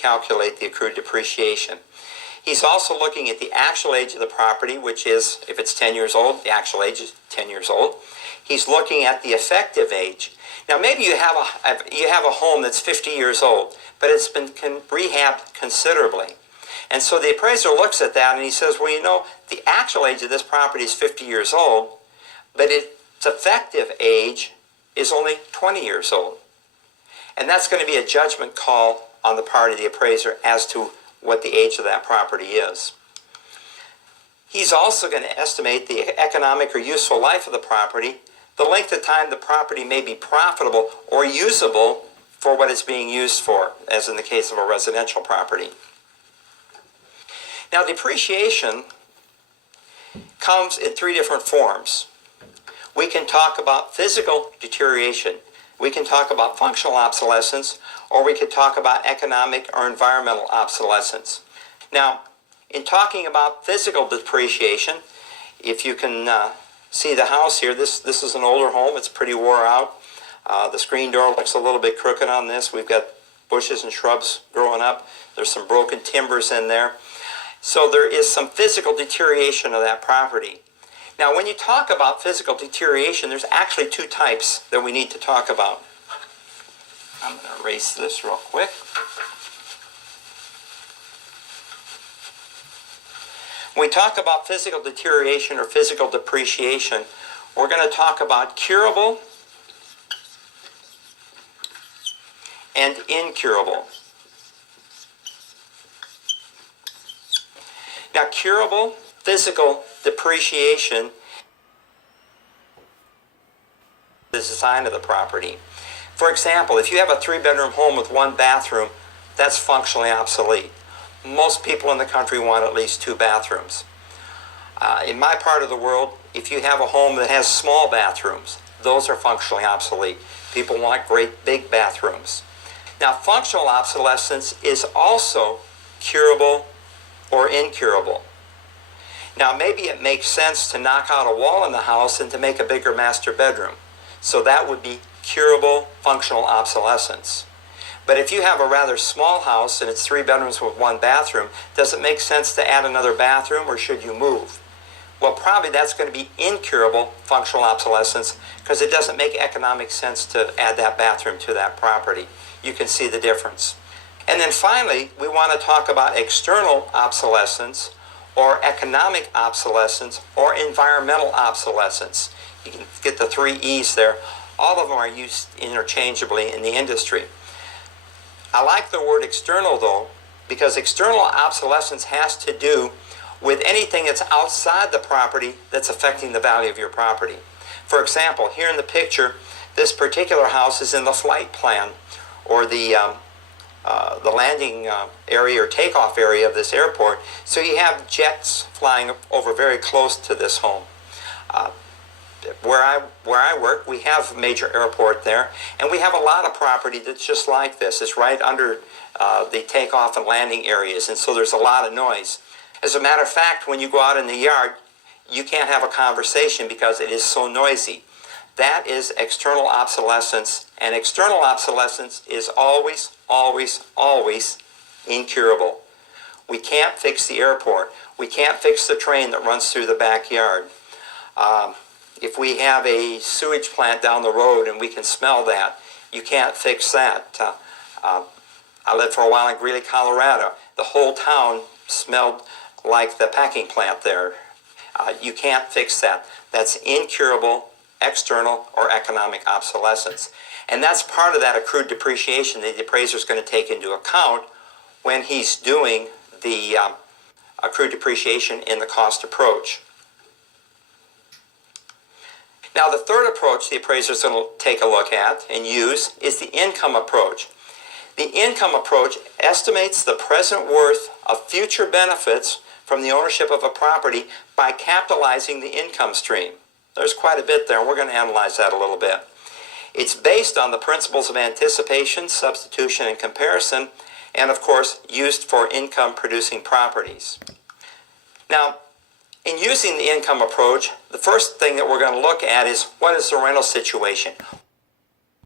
calculate the accrued depreciation. He's also looking at the actual age of the property, which is, if it's 10 years old, the actual age is 10 years old. He's looking at the effective age. Now maybe you have a home that's 50 years old, but it's been rehabbed considerably. And so the appraiser looks at that and he says, well, you know, the actual age of this property is 50 years old, but its effective age is only 20 years old. And that's going to be a judgment call on the part of the appraiser as to what the age of that property is. He's also going to estimate the economic or useful life of the property, the length of time the property may be profitable or usable for what it's being used for, as in the case of a residential property. Now, depreciation comes in three different forms. We can talk about physical deterioration, we can talk about functional obsolescence, or we could talk about economic or environmental obsolescence. Now, in talking about physical depreciation, if you can see the house here, this is an older home, it's pretty wore out. The screen door looks a little bit crooked on this. We've got bushes and shrubs growing up. There's some broken timbers in there. So there is some physical deterioration of that property. Now, when you talk about physical deterioration, there's actually two types that we need to talk about. I'm going to erase this real quick. When we talk about physical deterioration or physical depreciation, we're going to talk about curable and incurable. Now, curable physical depreciation is the design of the property. For example, if you have a 3-bedroom home with 1 bathroom, that's functionally obsolete. Most people in the country want at least 2 bathrooms. In my part of the world, if you have a home that has small bathrooms, those are functionally obsolete. People want great big bathrooms. Now, functional obsolescence is also curable or incurable. Now, maybe it makes sense to knock out a wall in the house and to make a bigger master bedroom. So that would be curable functional obsolescence. But if you have a rather small house and it's 3 bedrooms with 1 bathroom, does it make sense to add another bathroom, or should you move? Well, probably that's going to be incurable functional obsolescence, because it doesn't make economic sense to add that bathroom to that property. You can see the difference. And then finally, we want to talk about external obsolescence, or economic obsolescence, or environmental obsolescence. You can get the 3 E's there. All of them are used interchangeably in the industry. I like the word external, though, because external obsolescence has to do with anything that's outside the property that's affecting the value of your property. For example, here in the picture, this particular house is in the flight plan, or the landing area or takeoff area of this airport. So you have jets flying over very close to this home. Where I work, we have a major airport there, and we have a lot of property that's just like this. It's right under the takeoff and landing areas, and so there's a lot of noise. As a matter of fact, when you go out in the yard, you can't have a conversation because it is so noisy. That is external obsolescence, and external obsolescence is always, always, always incurable. We can't fix the airport. We can't fix the train that runs through the backyard. If we have a sewage plant down the road and we can smell that, you can't fix that. I lived for a while in Greeley, Colorado. The whole town smelled like the packing plant there. You can't fix that. That's incurable external or economic obsolescence. And that's part of that accrued depreciation that the appraiser is going to take into account when he's doing the accrued depreciation in the cost approach. Now, the third approach the appraiser is going to take a look at and use is the income approach. The income approach estimates the present worth of future benefits from the ownership of a property by capitalizing the income stream. There's quite a bit there, and we're going to analyze that a little bit. It's based on the principles of anticipation, substitution, and comparison, and of course, used for income-producing properties. Now, in using the income approach, the first thing that we're going to look at is, what is the rental situation?